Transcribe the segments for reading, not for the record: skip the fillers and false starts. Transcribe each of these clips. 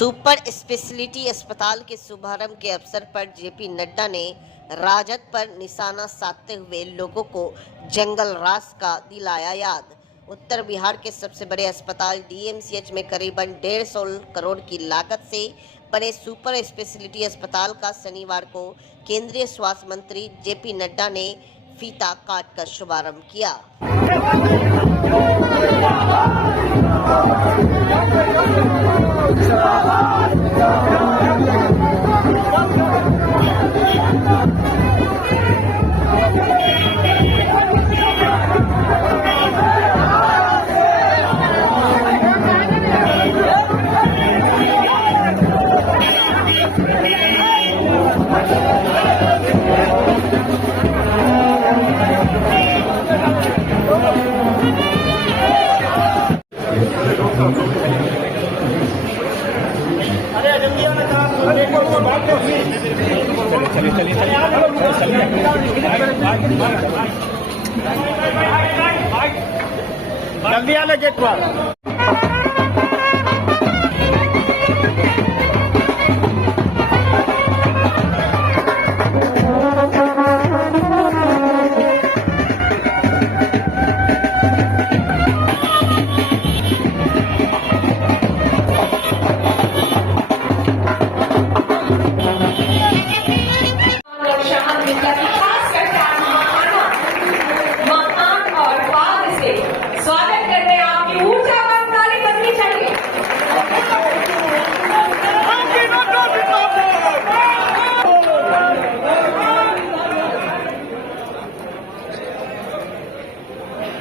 Super speciality अस्पताल के शुभारंभ के अवसर पर जेपी नड्डा ने राजद पर निशाना साधते हुए लोगों को जंगल राज का दिलाया याद। उत्तर बिहार के सबसे बड़े अस्पताल डीएमसीएच में करीबन 150 करोड़ की लागत से बने सुपर स्पेशलिटी अस्पताल का शनिवार को केंद्रीय स्वास्थ्य मंत्री जेपी नड्डा ने फीता काटकर शुभारंभ किया। जल्दी आना गेट पर।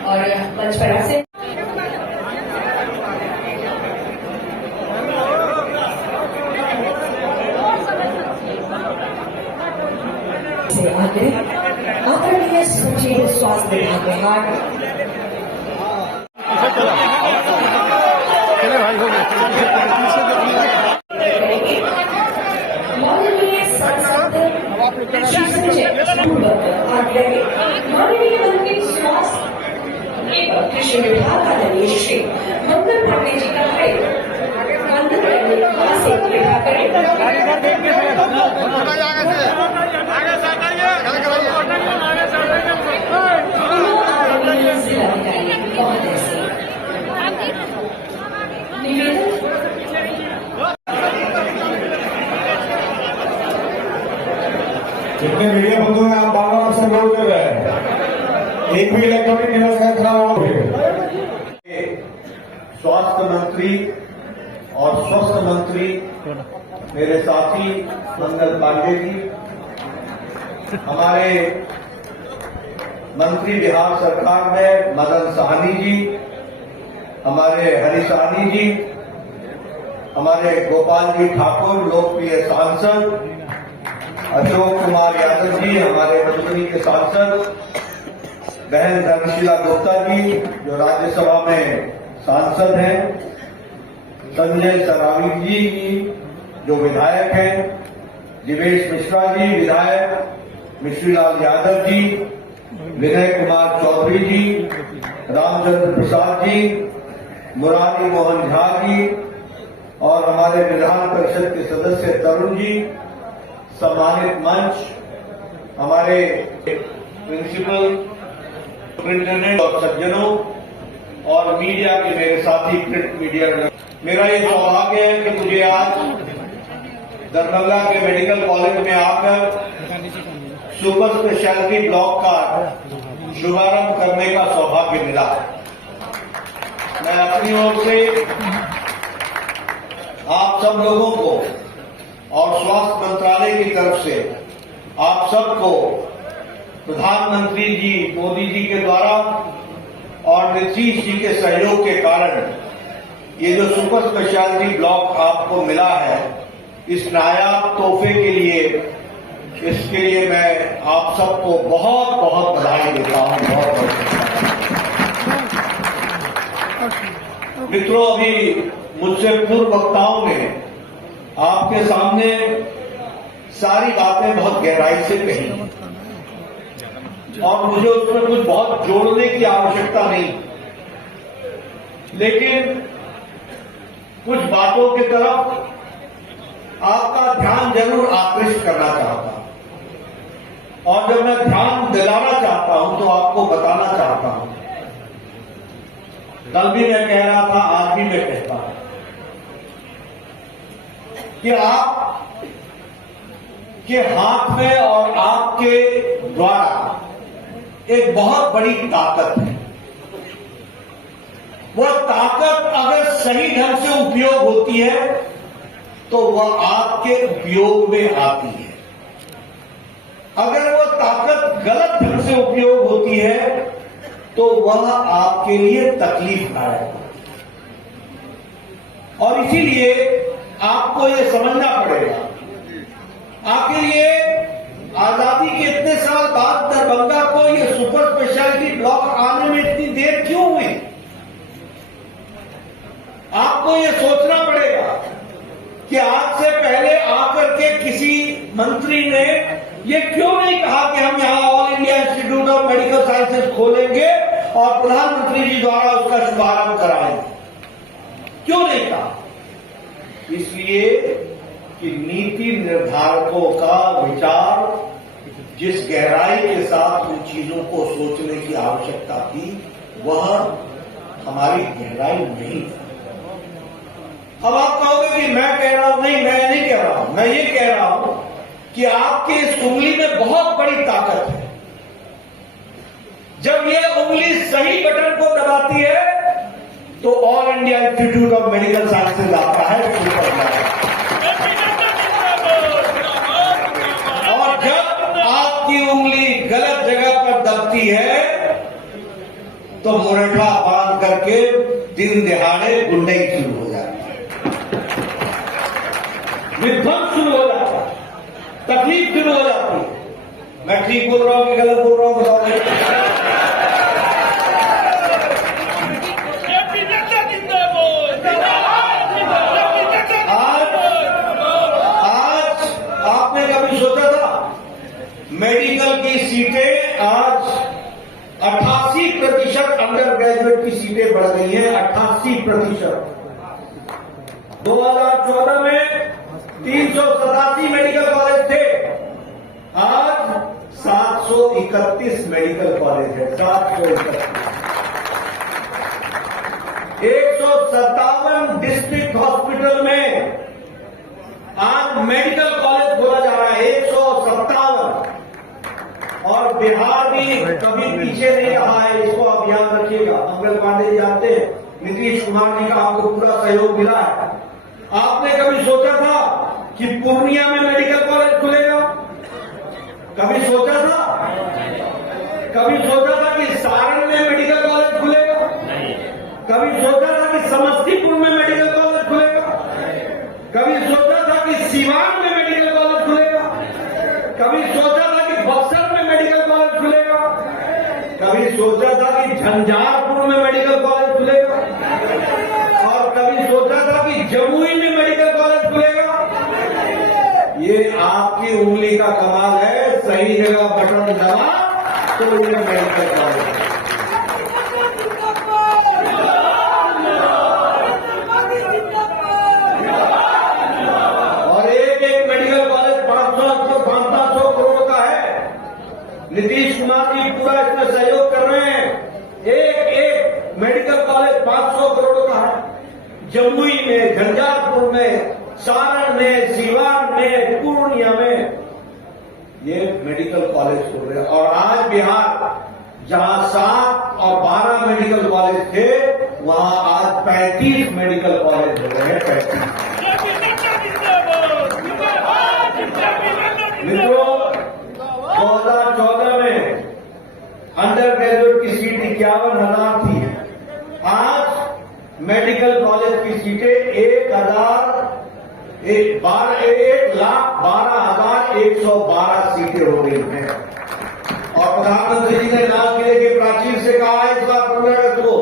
और मंच पर ऐसे आगे आदरणीय सचिव स्वास्थ्य विभाग बिहार माननीय सांसद माननीय मंत्री स्वास्थ्य कृषि विभाग आदरणीय श्री मंगल पांडे जी का वंदन करने से कृपा करें। जितने मीडिया बंधु हैं आप बार-बार से रोल कर रहे हैं, एक भी इलेक्ट्रॉनिक डिवाइस का खराब हो गया। स्वास्थ्य मंत्री और स्वास्थ्य मंत्री मेरे साथी मंगल पांडे जी, हमारे मंत्री बिहार सरकार में मदन साहनी जी, हमारे हरी साहनी जी, हमारे गोपाल जी ठाकुर लोकप्रिय सांसद, अशोक कुमार यादव जी हमारे मधुबनी के सांसद, बहन धर्मशीला गुप्ता जी जो राज्यसभा में सांसद हैं, संजय सरावी जी जो विधायक हैं, दिवेश मिश्रा जी विधायक, मिश्रीलाल यादव जी, विनय कुमार चौधरी जी, रामचंद्र प्रसाद जी, मुरारी मोहन झा जी और हमारे विधान परिषद के सदस्य तरुण जी, सम्मानित मंच, हमारे प्रिंसिपल सुपरिंटेंडेंट और सज्जनों और मीडिया के मेरे साथी प्रिंट मीडिया, मेरा ये सौभाग्य है कि मुझे आज दरभंगा के मेडिकल कॉलेज में आकर सुपर स्पेशलिटी ब्लॉक का शुभारंभ करने का सौभाग्य मिला। मैं अपनी ओर से आप सब लोगों को और स्वास्थ्य मंत्रालय की तरफ से आप सबको प्रधानमंत्री जी मोदी जी के द्वारा और नीतीश जी के सहयोग के कारण ये जो सुपर स्पेशलिटी ब्लॉक आपको मिला है, इस नायाब तोहफे के लिए, इसके लिए मैं आप सबको बहुत बहुत बधाई देता हूं। बहुत मित्रों, अभी मुझसे पूर्व वक्ताओं ने आपके सामने सारी बातें बहुत गहराई से कही और मुझे उसमें कुछ बहुत जोड़ने की आवश्यकता नहीं, लेकिन कुछ बातों की तरफ जरूर आकृष्ट करना चाहता हूं। और जब मैं ध्यान दिलाना चाहता हूं तो आपको बताना चाहता हूं, कल भी मैं कह रहा था, आज भी मैं कहता हूं कि आप के हाथ में और आपके द्वारा एक बहुत बड़ी ताकत है। वह ताकत अगर सही ढंग से उपयोग होती है तो वह आपके उपयोग में आती है। अगर वह ताकत गलत ढंग से उपयोग होती है तो वह आपके लिए तकलीफदायक होती है। और इसीलिए आपको यह समझना पड़ेगा, आखिर ये आजादी के इतने साल बाद दरभंगा को ये सुपर स्पेशलिटी ब्लॉक आने में इतनी देर क्यों हुई? आपको ये सोचना पड़ेगा कि आज से पहले आकर के किसी मंत्री ने ये क्यों नहीं कहा कि हम यहां all India institute of medical sciences खोलेंगे और प्रधानमंत्री जी द्वारा उसका शुभारंभ कराएंगे? क्यों नहीं कहा? इसलिए कि नीति निर्धारकों का विचार जिस गहराई के साथ उन चीजों को सोचने की आवश्यकता थी वह हमारी गहराई नहीं थी। अब आप कहोगे कि मैं कह रहा हूं, नहीं मैं नहीं कह रहा हूं, मैं ये कह रहा हूं कि आपके इस उंगली में बहुत बड़ी ताकत है। जब ये उंगली सही बटन को दबाती है तो all India institute of medical sciences आता है और जब आपकी उंगली गलत जगह पर दबती है तो मुरठा बांध करके दिन दिहाड़े गुंडई शुरू हो जाती है, विध्वंस शुरू हो जाता है, तकलीफ शुरू हो जाती है। मैं ठीक बोल रहा हूं कि गलत बोल रहा हूं बताओ? आज आपने कभी सोचा था मेडिकल की सीटें आज 88% अंडर ग्रेजुएट की सीटें बढ़ गई हैं, 88%। 2014 में 387 मेडिकल कॉलेज थे, आज 731 मेडिकल कॉलेज है। 731 157 डिस्ट्रिक्ट हॉस्पिटल में आज मेडिकल कॉलेज खोला जा रहा है, 157। और बिहार भी कभी पीछे नहीं रहा है, इसको आप याद रखिएगा। मंगल पांडे जी जानते हैं, नीतीश कुमार जी का आपको पूरा सहयोग मिला है। आपने कभी सोचा था कि पूर्णिया में मेडिकल कॉलेज खुलेगा? कभी सोचा था? कभी सोचा था कि सारण में मेडिकल कॉलेज खुलेगा? कभी सोचा था कि समस्तीपुर में मेडिकल कॉलेज खुलेगा? कभी सोचा था कि सीवान में मेडिकल कॉलेज खुलेगा? कभी सोचा था कि बक्सर में मेडिकल कॉलेज खुलेगा? कभी सोचा था कि झंझारपुर में मेडिकल कॉलेज खुलेगा? और कभी सोचा था कि जमुई में मेडिकल कॉलेज खुलेगा? ये आपकी उंगली का कमाल है, सही जगह बटन दबा तो ये मेडिकल कॉलेज। और एक मेडिकल कॉलेज 500 करोड़ का है। नीतीश कुमार जी पूरा इसमें सहयोग कर रहे हैं। एक मेडिकल कॉलेज 500 करोड़ का है। जमुई में, झंझारपुर में, सारण में, सीवान में, पूर्णिया में ये मेडिकल कॉलेज खोल रहे हैं। और आज बिहार जहां 7 और 12 मेडिकल कॉलेज थे वहां आज 35 मेडिकल कॉलेज हो गए हैं। 35। मित्रों, 2014 में अंडर ग्रेजुएट की सीट 51,000 थी। आज मेडिकल कॉलेज की सीटें 1,12,112 सीटें हो गई हैं। और प्रधानमंत्री जी ने लाल किले के प्राचीर से कहा इस बार 15 अगस्त को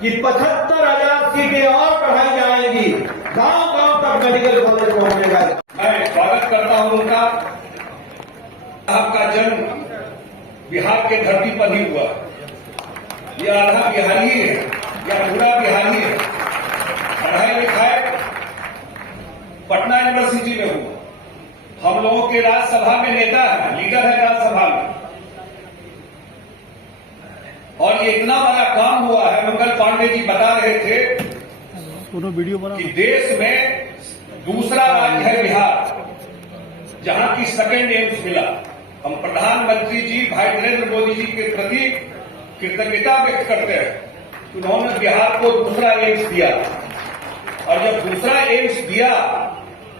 कि 75,000 सीटें और बढ़ाई जाएंगी, गांव-गांव तक मेडिकल कॉलेज पहुंचेगा। मैं स्वागत करता हूं उनका। आपका जन्म बिहार के धरती पर ही हुआ। ये आधा बिहारी है या पूरा बिहारी है। पढ़ाई लिखाई पटना यूनिवर्सिटी में हुआ। हम लोगों के राज्यसभा में नेता है, लीडर है राज्यसभा में, और ये इतना बड़ा काम हुआ है। मंगल पांडे जी बता रहे थे कि देश में दूसरा राज्य है बिहार जहां की सेकेंड एम्स मिला। हम प्रधानमंत्री जी भाई नरेंद्र मोदी जी के प्रति कृतज्ञता व्यक्त करते हैं। उन्होंने बिहार को दूसरा एम्स दिया, और जब दूसरा एम्स दिया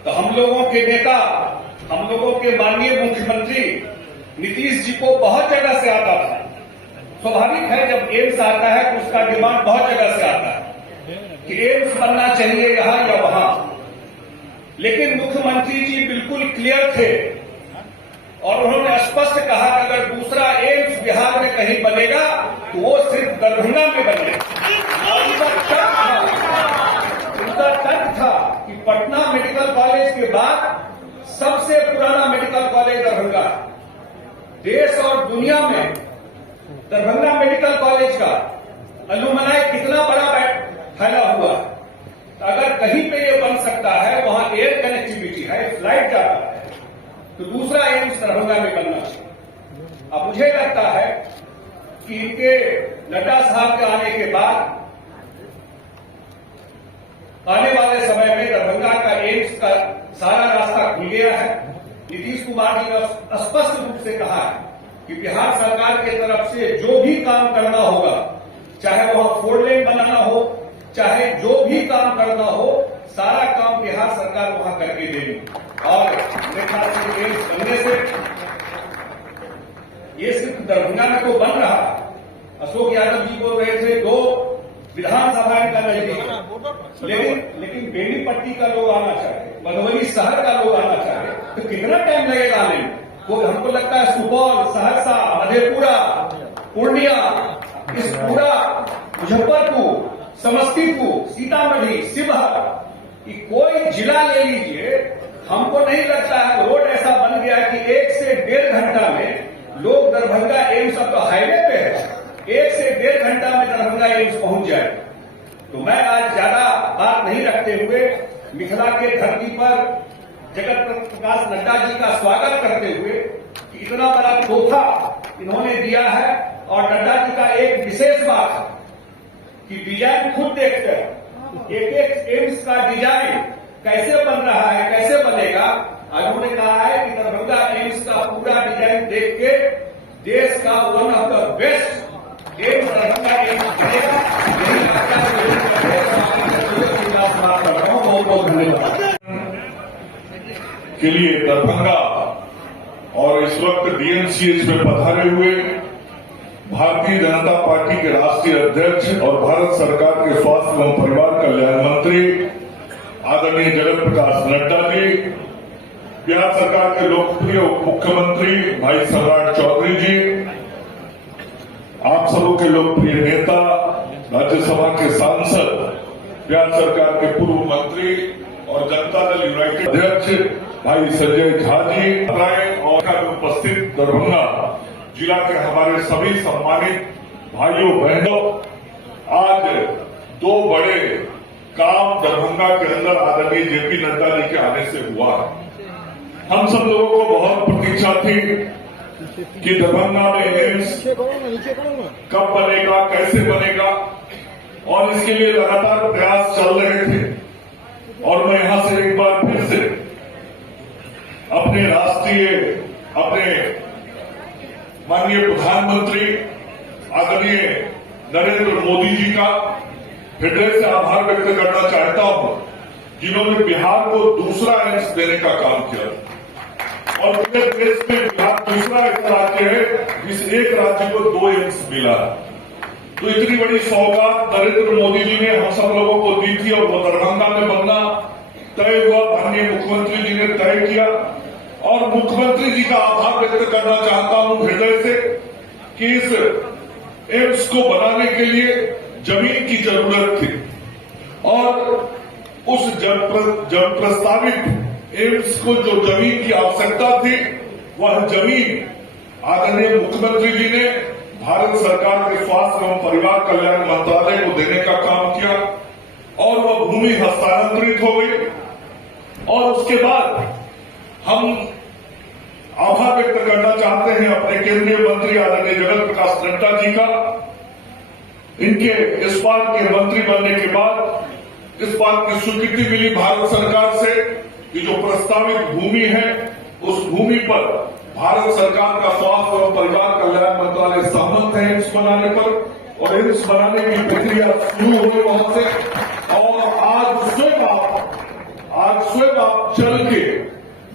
तो हम लोगों के नेता, हम लोगों के माननीय मुख्यमंत्री नीतीश जी को बहुत जगह से आता था। स्वाभाविक है, जब एम्स आता है तो उसका डिमांड बहुत जगह से आता है कि एम्स बनना चाहिए यहां या वहां। लेकिन मुख्यमंत्री जी बिल्कुल क्लियर थे और उन्होंने स्पष्ट कहा कि अगर दूसरा एम्स बिहार में कहीं बनेगा तो वो सिर्फ दरभंगा में बनेगा। और उनका तर्क था कि पटना मेडिकल कॉलेज के बाद सबसे पुराना मेडिकल कॉलेज दरभंगा। देश और दुनिया में दरभंगा मेडिकल कॉलेज का अलुमनाई कितना बड़ा फैला हुआ है। अगर कहीं पे ये बन सकता है, वहां एयर कनेक्टिविटी है, फ्लाइट जाता है, तो दूसरा एम्स दरभंगा में बनना चाहिए। अब मुझे लगता है कि इनके नड्डा साहब के आने के बाद आने वाले समय में दरभंगा का एम्स का सारा रास्ता खुल गया है। नीतीश कुमार जी ने स्पष्ट रूप से कहा है कि बिहार सरकार की तरफ से जो भी काम करना होगा, चाहे वहां 4 लेन बनाना हो, चाहे जो भी काम करना हो, सारा काम बिहार सरकार वहां करके देगी। और मेरे ख्याल से एम्स बनने से ये सिर्फ दरभंगा में तो बन रहा है। अशोक यादव जी बोल रहे थे 2 विधानसभा का नजदीक, लेकिन बेनीपट्टी का लोग आना चाहे, मधुबनी शहर का लोग आना चाहे तो कितना टाइम लगेगा आने में? वो हमको लगता है सुपौल, सहरसा, मधेपुरा, पूर्णिया, इस पूरा मुजफ्फरपुर, समस्तीपुर, सीतामढ़ी, शिवहर, कोई जिला ले लीजिए, हमको नहीं लगता है रोड ऐसा बन गया कि 1 से 1.5 घंटा में लोग दरभंगा एम्स, अब तो हाईवे पे है, 1 से 1.5 घंटा में दरभंगा एम्स पहुंच जाए। तो मैं आज ज्यादा बात नहीं रखते हुए मिथिला के धरती पर जगत प्रकाश नड्डा जी का स्वागत करते हुए कि इतना बड़ा तोहफा इन्होंने दिया है। और नड्डा जी का एक विशेष बात है कि डिजाइन खुद देखते हैं, एक एम्स का डिजाइन कैसे बन रहा है, कैसे बनेगा। उन्होंने कहा है कि दरभंगा एम्स का पूरा डिजाइन देख के देश का one of the best AIIMS Darbhanga AIIMS बनेगा। बहुत बहुत धन्यवाद के लिए दरभंगा और इस वक्त डीएमसीएच में पधारे हुए भारतीय जनता पार्टी के राष्ट्रीय अध्यक्ष और भारत सरकार के स्वास्थ्य एवं परिवार कल्याण मंत्री आदरणीय जगत प्रकाश नड्डा जी, बिहार सरकार के लोकप्रिय उप मुख्यमंत्री भाई सम्राट चौधरी जी, आप सबों के लोकप्रिय नेता, राज्यसभा के सांसद, बिहार सरकार के पूर्व मंत्री और जनता दल यूनाइटेड अध्यक्ष भाई संजय झा जी और उपस्थित दरभंगा जिला के हमारे सभी सम्मानित भाइयों बहनों, आज 2 बड़े काम दरभंगा के अंदर आदरणीय जेपी नड्डा जी के आने से हुआ है। हम सब लोगों को बहुत प्रतीक्षा थी कि दरभंगा में एम्स कब बनेगा, कैसे बनेगा, और इसके लिए लगातार प्रयास चल रहे थे। और मैं यहां से एक बार फिर से अपने माननीय प्रधानमंत्री आदरणीय नरेंद्र मोदी जी का हृदय से आभार व्यक्त करना चाहता हूं, जिन्होंने बिहार को दूसरा एम्स देने का काम किया। और पूरे देश में बिहार दूसरा एक राज्य है जिस एक राज्य को 2 एम्स मिला। तो इतनी बड़ी सौगात नरेंद्र मोदी जी ने हम सब लोगों को दी थी और वो दरभंगा में बनना तय हुआ। माननीय मुख्यमंत्री जी ने तय किया और मुख्यमंत्री जी का आभार व्यक्त करना चाहता हूं हृदय से कि इस एम्स को बनाने के लिए जमीन की जरूरत थी और उस जब प्रस्तावित एम्स को जो जमीन की आवश्यकता थी, वह जमीन आदरणीय मुख्यमंत्री जी ने भारत सरकार के स्वास्थ्य एवं परिवार कल्याण मंत्रालय को देने का काम किया और वह भूमि हस्तांतरित हो गई। और उसके बाद हम आभार व्यक्त करना चाहते हैं अपने केंद्रीय मंत्री आदरणीय जगत प्रकाश नड्डा जी का। इनके इस बात के मंत्री बनने के बाद इस बात की स्वीकृति मिली भारत सरकार से कि जो प्रस्तावित भूमि है उस भूमि पर भारत सरकार का स्वास्थ्य एवं परिवार कल्याण मंत्रालय सहमत है एम्स बनाने पर, और एम्स बनाने की प्रक्रिया शुरू हुई वहां से। और आज स्वयं आप चल के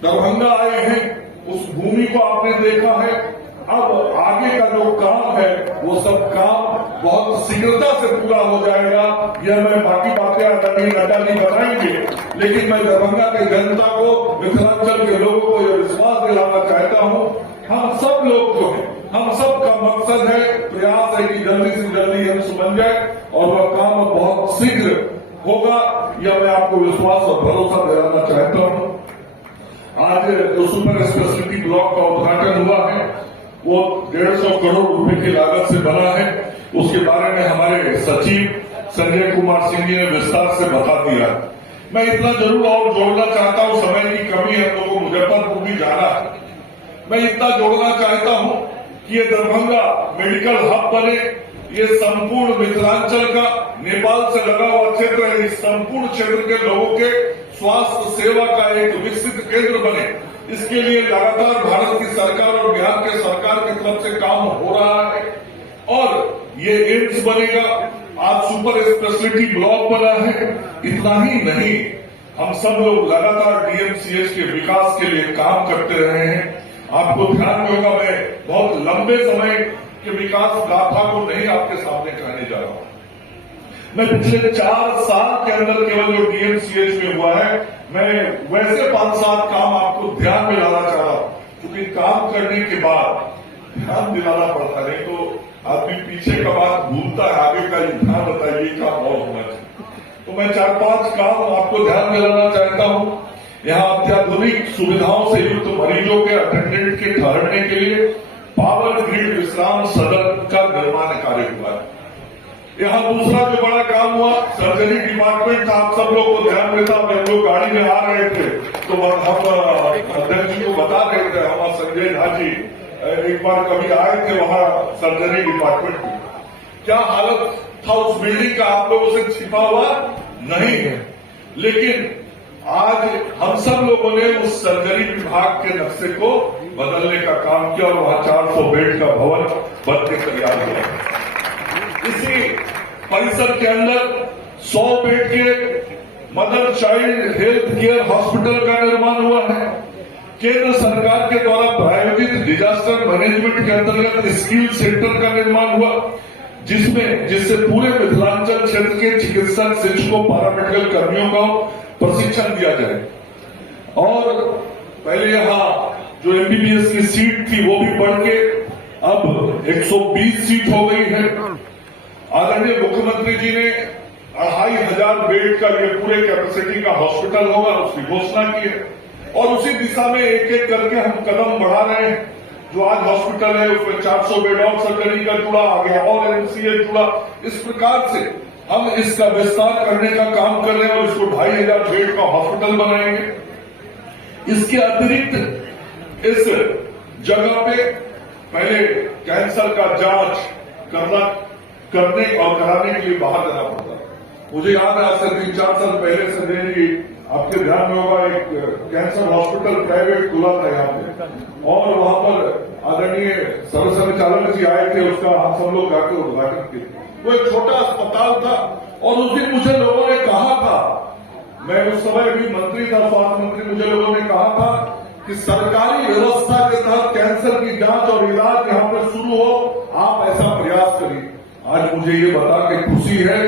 दरभंगा आए हैं, उस भूमि को आपने देखा है। अब आगे का जो काम है वो सब काम बहुत शीघ्रता से पूरा हो जाएगा। यह मैं बाकी बातें आदरणीय नड्डा जी बताएंगे, लेकिन मैं दरभंगा के जनता को, मिथिलांचल के लोगों को यह विश्वास दिलाना चाहता हूं, हम सब लोग जो है, हम सब का मकसद है, प्रयास है कि जल्दी से जल्दी एम्स बन जाए और वह काम बहुत शीघ्र होगा। यह मैं आपको विश्वास और भरोसा दिलाना चाहता हूं। आज जो सुपर स्पेशलिटी ब्लॉक का उद्घाटन हुआ है वो 150 करोड़ रुपए की लागत से बना है। उसके बारे में हमारे सचिव संजय कुमार सिंह जी ने विस्तार से बता दिया। मैं इतना जरूर और जोड़ना चाहता हूं, समय की कमी है, हम लोगों को मुजफ्फरपुर भी जाना है। मैं इतना जोड़ना चाहता हूं कि ये दरभंगा मेडिकल हब बने, ये संपूर्ण मिथिलांचल का, नेपाल से लगा हुआ क्षेत्र है, इस संपूर्ण क्षेत्र के लोगों के स्वास्थ्य सेवा का एक विकसित केंद्र बने। इसके लिए लगातार भारत की सरकार और बिहार के सरकार की तरफ से काम हो रहा है और ये एम्स बनेगा। आज सुपर स्पेशलिटी ब्लॉक बना है। इतना ही नहीं, हम सब लोग लगातार डीएमसीएच के विकास के लिए काम करते रहे हैं। आपको ध्यान में होगा, मैं बहुत लंबे समय के विकास गाथा को नहीं आपके सामने कहने जा रहा हूं। मैं पिछले 4 साल के अंदर केवल जो डीएमसीएच में हुआ है, मैं वैसे 5-7 काम आपको ध्यान में लाना चाह रहा हूं, क्योंकि काम करने के बाद ध्यान दिलाना पड़ता है, नहीं तो आदमी पीछे का बात भूलता है, आगे का ध्यान बताइए काम और होना चाहिए। तो मैं 4-5 काम आपको ध्यान दिलाना चाहता हूं। यहाँ अत्याधुनिक सुविधाओं से युक्त मरीजों के अटेंडेंट के ठहरने के लिए पावर ग्रिड विश्राम सदन का निर्माण कार्य हुआ है। यहाँ दूसरा जो बड़ा काम हुआ, सर्जरी डिपार्टमेंट था। आप सब लोग को ध्यान में था, हम लोग गाड़ी में आ रहे थे तो हम अध्यक्ष जी को बता रहे थे, हमारा संजय झा जी एक बार कभी आए थे वहां सर्जरी डिपार्टमेंट में। क्या हालत था उस बिल्डिंग का आप लोगों से छिपा हुआ नहीं है, लेकिन आज हम सब लोगों ने उस सर्जरी विभाग के नक्शे को बदलने का काम किया और वहां 400 बेड का भवन बन के तैयार हुआ। इसी परिसर के अंदर 100 बेड के mother child health care hospital का निर्माण हुआ है। केंद्र सरकार के द्वारा प्रायोजित डिजास्टर मैनेजमेंट के अंतर्गत स्किल सेंटर का निर्माण हुआ, जिससे पूरे मिथिलांचल क्षेत्र के चिकित्सक, शिक्षकों, पैरामेडिकल कर्मियों को प्रशिक्षण दिया जाए। और पहले यहाँ जो एमबीबीएस की सीट थी वो भी बढ़ के अब 120 सीट हो गई है। आदरणीय मुख्यमंत्री जी ने 2500 बेड का ये पूरे कैपेसिटी का हॉस्पिटल होगा, उसकी घोषणा की है और उसी दिशा में एक एक करके हम कदम बढ़ा रहे हैं। जो आज हॉस्पिटल है उसमें 400 बेड और सर्जरी का जुड़ा, आगे और एमसीएच जुड़ा। इस प्रकार से हम इसका विस्तार करने का काम कर रहे हैं और इसको 2500 बेड का हॉस्पिटल बनाएंगे। इसके अतिरिक्त इस जगह पे पहले कैंसर का जांच करने और कराने के लिए बाहर जाना पड़ता है। मुझे याद है आज से 3-4 साल पहले संजय जी आपके ध्यान में होगा, एक कैंसर हॉस्पिटल प्राइवेट खुला था यहाँ पे और वहां पर आदरणीय सरसंघचालक जी आए थे, उसका हम सब लोग जाकर उद्घाटन किए। वो एक छोटा अस्पताल था और उस दिन मुझे लोगों ने कहा था, मैं उस समय भी मंत्री था, स्वास्थ्य मंत्री, मुझे लोगों ने कहा था कि सरकारी व्यवस्था के तहत कैंसर की जांच और इलाज यहाँ पर शुरू हो, आप ऐसा प्रयास करिए। आज मुझे ये बता के खुशी है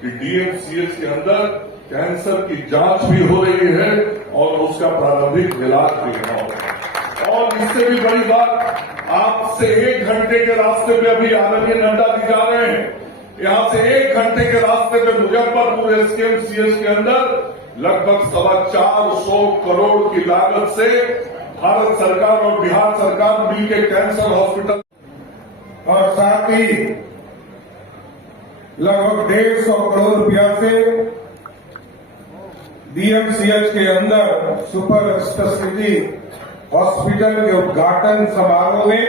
कि डीएमसीएच के अंदर कैंसर की जांच भी हो रही है और उसका प्रारंभिक इलाज भी हो। और इससे भी बड़ी बात, आपसे 1 घंटे के रास्ते पे अभी आदरणीय नड्डा जी जा रहे हैं, यहां से 1 घंटे के रास्ते पे मुजफ्फरपुर एसकेएमसीएच के अंदर लगभग 425 करोड़ की लागत से भारत सरकार और बिहार सरकार मिलकर कैंसर हॉस्पिटल और साथ ही लगभग 150 करोड़ रुपया से डीएमसीएच के अंदर सुपर स्पेशलिटी हॉस्पिटल के उद्घाटन समारोह में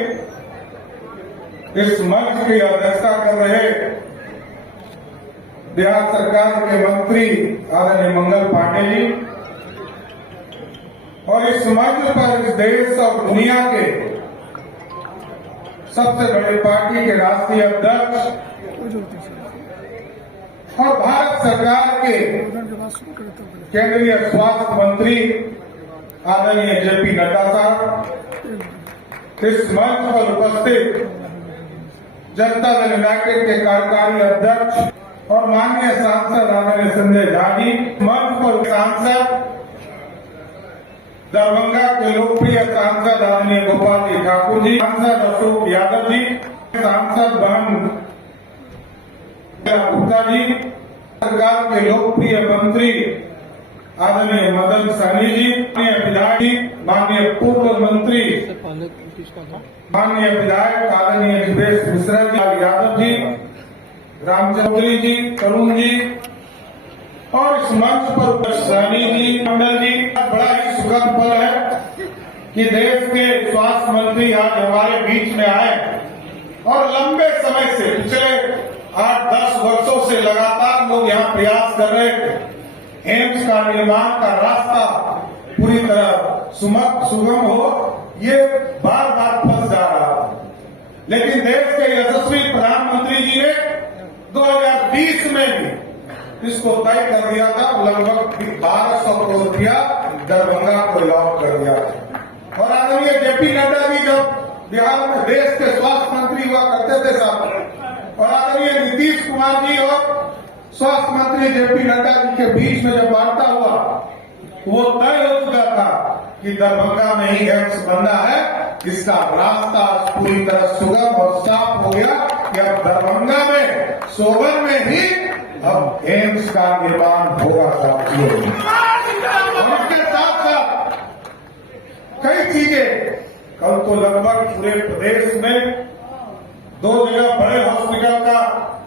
इस मंच की अध्यक्षता कर रहे बिहार सरकार के मंत्री आदरणीय मंगल पांडे जी और इस मंच पर इस देश और दुनिया के सबसे बड़े पार्टी के राष्ट्रीय अध्यक्ष और भारत सरकार के केंद्रीय स्वास्थ्य मंत्री आदरणीय जेपी नड्डा साहब, इस मंच पर उपस्थित जनता दल यूनाइटेड के कार्यकारी अध्यक्ष और माननीय सांसद आदरणीय संजय झा जी, मंच पर सांसद दरभंगा के लोकप्रिय सांसद आदरणीय गोपाल जी ठाकुर जी, सांसद अशोक यादव जी, सांसद बहन गुप्ता जी, सरकार के लोकप्रिय मंत्री आदरणीय मदन सहनी जी, माननीय विधायक जी, माननीय पूर्व मंत्री माननीय विधायक आदरणीय सुरेश मिश्रा जी, यादव जी, रामचंद्री जी, तरुण जी और इस मंच पर सहनी जी, मंडल जी, बड़ा ही सुखद पल है कि देश के स्वास्थ्य मंत्री आज हमारे बीच में आए और लंबे समय से पिछले 8-10 वर्षों से लगातार लोग यहाँ प्रयास कर रहे थे एम्स का निर्माण का रास्ता पूरी तरह सुगम हो, ये बार बार फंस जा रहा था। लेकिन देश के यशस्वी प्रधानमंत्री जी ने 2020 में भी इसको तय कर दिया था, लगभग 1200 करोड़ रुपया दरभंगा को अलॉट कर दिया था। और आदरणीय जेपी नड्डा जी जब बिहार में देश के स्वास्थ्य मंत्री हुआ करते थे साहब, और आदरणीय नीतीश कुमार जी और स्वास्थ्य मंत्री जेपी नड्डा जी के बीच में जब वार्ता हुआ, वो तय हो चुका था कि दरभंगा में ही एम्स बनना है। इसका रास्ता पूरी तरह सुगम और साफ हो गया कि अब दरभंगा में सोबन में ही अब एम्स का निर्माण होगा साथियों। और इसके साथ साथ कई चीजें, कल तो लगभग पूरे प्रदेश में 2 जगह बड़े हॉस्पिटल का,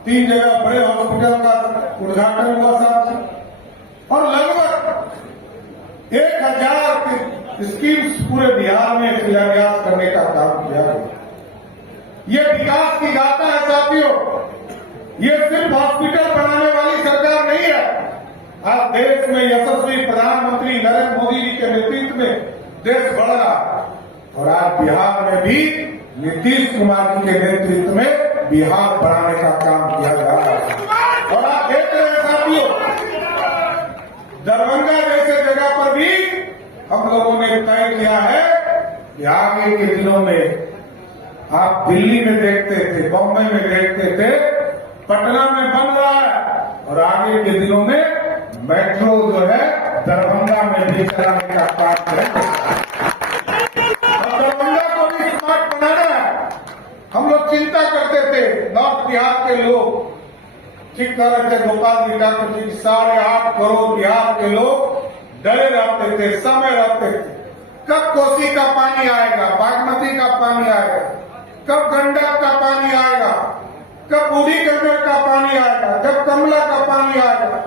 3 जगह बड़े हॉस्पिटल का उद्घाटन हुआ साथी, और लगभग 1000 की स्कीम्स पूरे बिहार में शिलान्यास करने का काम किया गया। ये विकास की गाथा है साथियों, ये सिर्फ हॉस्पिटल बनाने वाली सरकार नहीं है। आज देश में यशस्वी प्रधानमंत्री नरेंद्र मोदी जी के नेतृत्व में देश बढ़ रहा है और आज बिहार में भी नीतीश कुमार जी के नेतृत्व में बिहार बनाने का काम किया जा रहा है। और आप देख रहे हैं साथियों, दरभंगा जैसे जगह पर भी हम लोगों ने तय किया है कि आगे के दिनों में आप दिल्ली में देखते थे, बॉम्बे में देखते थे, पटना में बन रहा है और आगे के दिनों में मेट्रो जो है दरभंगा में भी चलाने का काम करेंगे। और दरभंगा को भी स्मार्ट बनाना है। हम लोग चिंता करते थे, नॉर्थ बिहार के लोग ठीक कर रहे थे, गोपाल जी ठाकुर जी, 8.5 करोड़ बिहार के लोग डरे रहते थे, समय रहते थे, कब कोसी का पानी आएगा, बागमती का पानी आएगा, कब गंडक का पानी आएगा, कब बूढ़ी गंडक का पानी आएगा, जब कमला का पानी आएगा,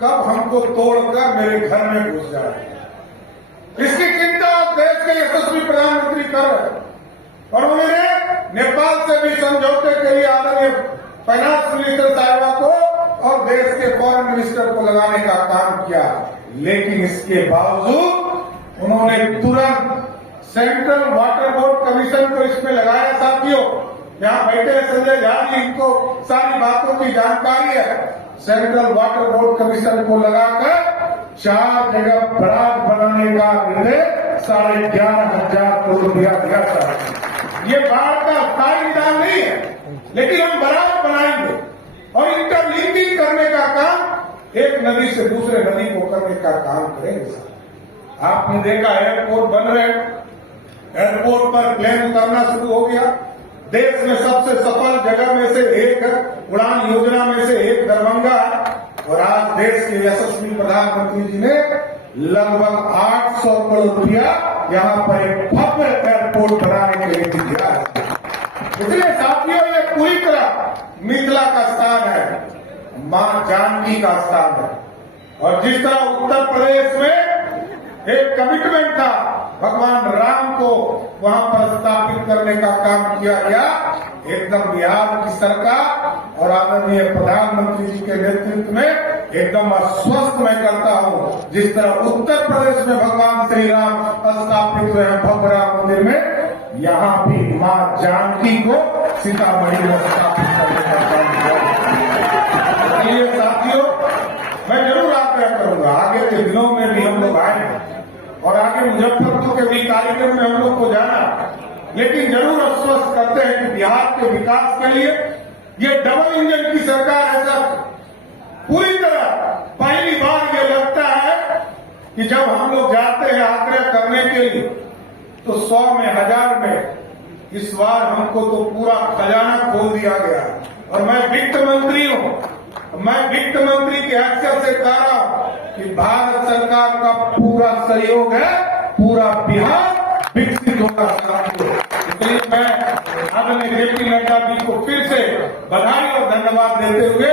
कब हमको तोड़कर मेरे घर में घुस जाएगा। इसकी चिंता देश के यशस्वी प्रधानमंत्री कर रहे हैं और उन्होंने नेपाल से भी समझौते के लिए आदरणीय फाइनेंस मिनिस्टर साहिबा को और देश के फॉरेन मिनिस्टर को लगाने का काम किया। लेकिन इसके बावजूद उन्होंने तुरंत सेंट्रल वाटर बोर्ड कमीशन को इसमें लगाया साथियों। यहाँ बैठे संजय झा जी, इनको सारी बातों की जानकारी है। सेंट्रल वाटर बोर्ड कमीशन को लगाकर 4 जगह बराज बनाने का निर्देश 11,500 करोड़ रुपया दिया था। ये बाढ़ का स्थायी निदान नहीं है, लेकिन हम बराज बनाएंगे और इंटरलिंकिंग करने का काम एक नदी से दूसरे नदी को करने का काम करेंगे। आपने देखा एयरपोर्ट बन रहे, एयरपोर्ट पर प्लेन उतरना शुरू हो गया। देश में सबसे सफल जगह में से एक, उड़ान योजना में से एक दरभंगा है और आज देश के यशस्वी प्रधानमंत्री जी ने लगभग 800 करोड़ रुपया यहाँ पर एक भव्य एयरपोर्ट बनाने के लिए दिया है। इसलिए साथियों, ये पूरी तरह मिथिला का स्थान है, मां जानकी का स्थान है और जिस तरह उत्तर प्रदेश में एक कमिटमेंट था भगवान राम को वहां पर स्थापित करने का काम किया गया, एकदम बिहार की सरकार और आदरणीय प्रधानमंत्री जी के नेतृत्व में एकदम आश्वस्त मैं करता हूं। जिस तरह उत्तर प्रदेश में भगवान श्री राम स्थापित हुए हैं भव्य राम मंदिर में, यहाँ भी मां जानकी को सीतामढ़ी में स्थापित करने का काम किया। इसलिए साथियों, मैं जरूर आग्रह करूंगा, आगे के दिनों में भी हम लोग आए और आगे मुजफ्फरपुर के भी कार्यक्रम में हम लोग को जाना, लेकिन जरूर आश्वस्त करते हैं कि बिहार के विकास के लिए ये डबल इंजन की सरकार है सर। पूरी तरह पहली बार ये लगता है कि जब हम लोग जाते हैं आग्रह करने के लिए तो 100 में 1000 में, इस बार हमको तो पूरा खजाना खोल दिया गया। और मैं वित्त मंत्री हूं, मैं वित्त मंत्री की हैसियत से कह रहा हूं कि भारत सरकार का पूरा सहयोग है, पूरा बिहार विकसित होगा। इसलिए मैं आदरणीय जेपी नड्डा जी को फिर से बधाई और धन्यवाद देते हुए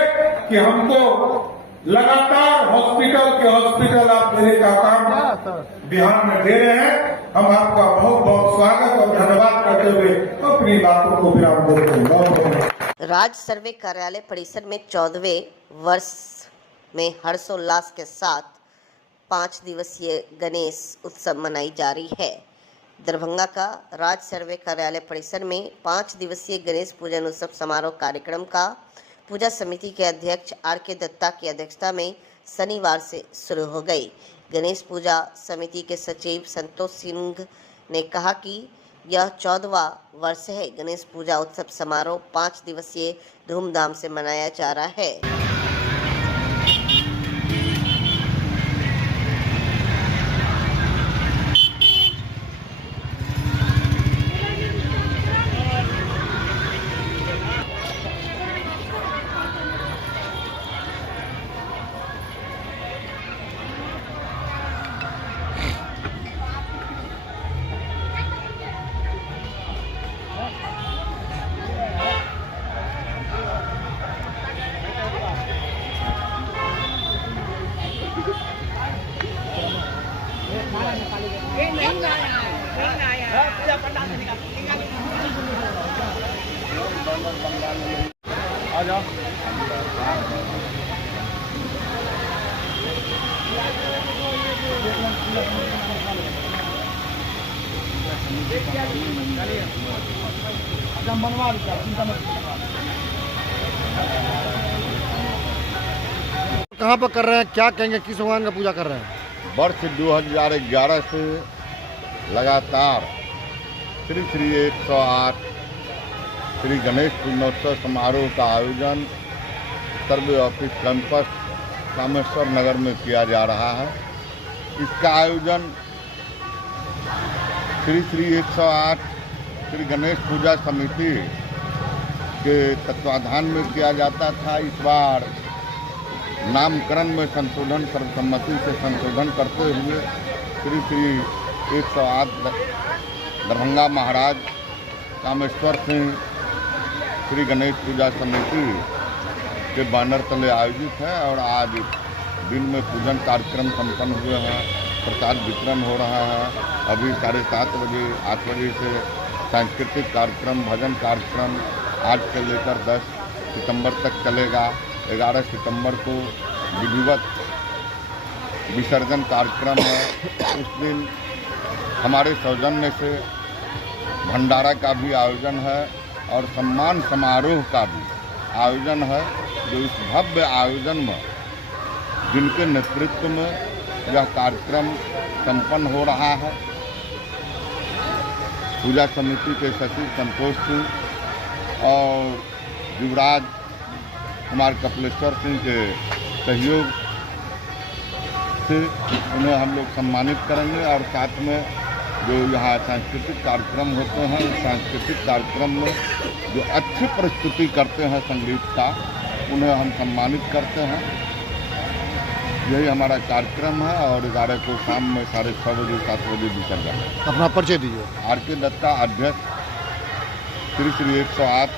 कि हमको लगातार हॉस्पिटल के हॉस्पिटल आप देने का काम बिहार में दे रहे हैं। हम आपका बहुत बहुत स्वागत और धन्यवाद करते हुए अपनी बातों को विराम देते हैं। बहुत बहुत राज्य सर्वे कार्यालय परिसर में 14वें वर्ष में हर्षोल्लास के साथ 5 दिवसीय गणेश उत्सव मनाई जा रही है। दरभंगा का राज्य सर्वे कार्यालय परिसर में 5 दिवसीय गणेश पूजन उत्सव समारोह कार्यक्रम का पूजा समिति के अध्यक्ष आर.के. दत्ता की अध्यक्षता में शनिवार से शुरू हो गई। गणेश पूजा समिति के सचिव संतोष सिंह ने कहा कि यह 14वां वर्ष है। गणेश पूजा उत्सव समारोह 5 दिवसीय धूमधाम से मनाया जा रहा है। कहाँ पर कर रहे हैं, क्या कहेंगे, किस भगवान का पूजा कर रहे हैं? वर्ष 2011 से लगातार श्री 108 श्री गणेश पूजनोत्सव समारोह का आयोजन सर्वे ऑफिस कैंपस कामेश्वर नगर में किया जा रहा है। इसका आयोजन श्री 108 श्री गणेश पूजा समिति के तत्वाधान में किया जाता था। इस बार नामकरण में संशोधन, सर्वसम्मति से संशोधन करते हुए श्री 108 दरभंगा महाराज कामेश्वर सिंह श्री गणेश पूजा समिति के बैनर तले आयोजित है और आज दिन में पूजन कार्यक्रम संपन्न हुए हैं। प्रसाद वितरण हो रहा है। अभी 7:30 बजे 8 बजे से सांस्कृतिक कार्यक्रम, भजन कार्यक्रम आज से लेकर 10 सितंबर तक चलेगा। 11 सितंबर को विधिवत विसर्जन कार्यक्रम है। उस दिन हमारे सौजन्य से भंडारा का भी आयोजन है और सम्मान समारोह का भी आयोजन है, जो इस भव्य आयोजन में जिनके नेतृत्व में यह कार्यक्रम संपन्न हो रहा है। पूजा समिति के सचिव संतोष सिंह और युवराज कुमार कपिलेश्वर सिंह के सहयोग से उन्हें हम लोग सम्मानित करेंगे और साथ में जो यहाँ सांस्कृतिक कार्यक्रम होते हैं, उस सांस्कृतिक कार्यक्रम में जो अच्छी प्रस्तुति करते हैं संगीत का, उन्हें हम सम्मानित करते हैं। यही हमारा कार्यक्रम है और 11 को शाम में 6:30 बजे 7 बजे विसर्जन है। अपना परिचय दीजिए। आर.के. दत्ता, अध्यक्ष श्री 108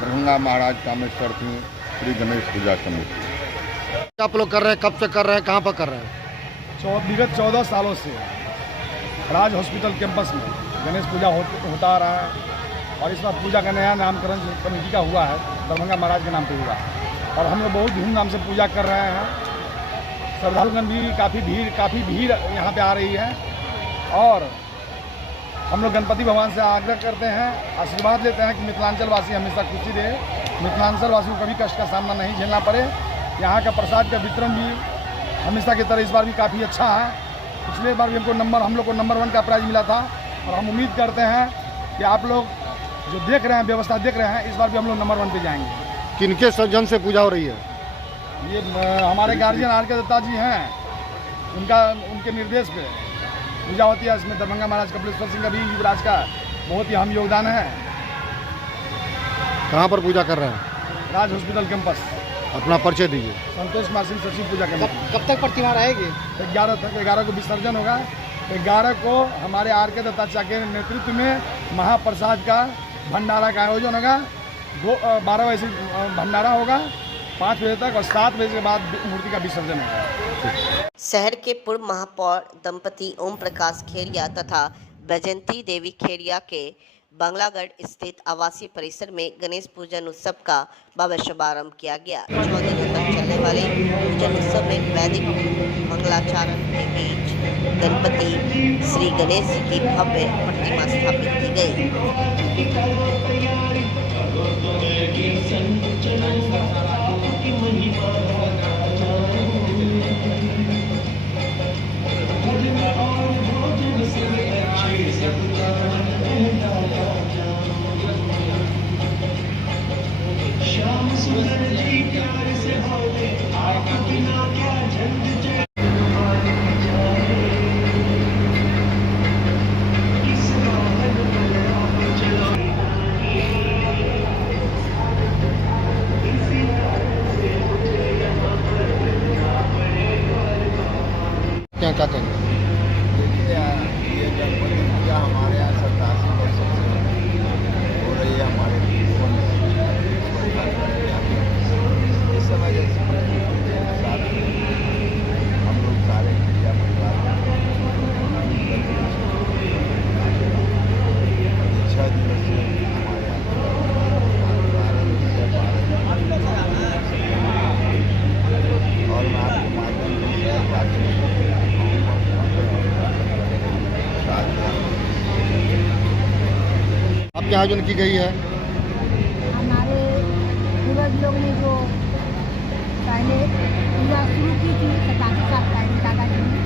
दरभंगा महाराज कामेश्वर सिंह श्री गणेश पूजा समिति। आप लोग कर रहे हैं, कब से कर रहे हैं, कहाँ पर कर रहे हैं? विगत 14 सालों से राज हॉस्पिटल कैंपस में गणेश पूजा होता आ रहा है और इस बार पूजा का नया नामकरण कमेटी का हुआ है, दरभंगा महाराज के नाम पे हुआ और हम लोग बहुत धूमधाम से पूजा कर रहे हैं। श्रद्धालुगण भी काफ़ी भीड़ यहाँ पे आ रही है और हम लोग गणपति भगवान से आग्रह करते हैं, आशीर्वाद लेते हैं कि मिथिलांचल वासी हमेशा खुशी रहे, मिथिलांचल वासी को कभी कष्ट का सामना नहीं झेलना पड़े। यहाँ का प्रसाद का वितरण भी हमेशा की तरह इस बार भी काफ़ी अच्छा है। पिछले बार भी हम लोग को नंबर 1 का प्राइज़ मिला था और हम उम्मीद करते हैं कि आप लोग जो देख रहे हैं, व्यवस्था देख रहे हैं, इस बार भी हम लोग नंबर 1 पे जाएंगे। किनके सज्जन से पूजा हो रही है? ये हमारे गार्जियन आर के दत्ता जी हैं, उनके निर्देश पे पूजा होती है। इसमें दरभंगा महाराज कपिलेश्वर सिंह का भी, युवराज का बहुत ही अहम योगदान है। कहाँ पर पूजा कर रहे हैं? राज हॉस्पिटल कैंपस। अपना परिचय दीजिए। संतोष कुमार सिंह, सचिव पूजा कमेटी। कब तक प्रतिमा रहेगी? 11 को विसर्जन होगा। 11 को हमारे आर के दत्ता के नेतृत्व में महाप्रसाद का भंडारा का आयोजन होगा। 12 बजे से भंडारा होगा, 5 बजे तक और 7 बजे के बाद मूर्ति का विसर्जन होगा। शहर के पूर्व महापौर दंपति ओम प्रकाश खेड़िया तथा बैजंती देवी खेड़िया के बांग्लागढ़ स्थित आवासीय परिसर में गणेश पूजन उत्सव का भव्य शुभारंभ किया गया। 6 दिनों तक चलने वाले पूजन उत्सव में वैदिक मंगलाचरण के बीच गणपति श्री गणेश जी की भव्य प्रतिमा स्थापित की गई। क्या कहेंगे? देखिए, ये गणपति पूजा हमारे यहाँ 87 वर्षों से हो रही है। हमारे इस समय जैसे साथ हम लोग सारे क्रिया परिवार 6 दिवस से हमारे यहाँ और मैं आपको माध्यम आपके आयोजन की गई है? हमारे पूर्वज लोग ने जो पहले पूजा शुरू की थी 87 साल पहले दादाजी ने,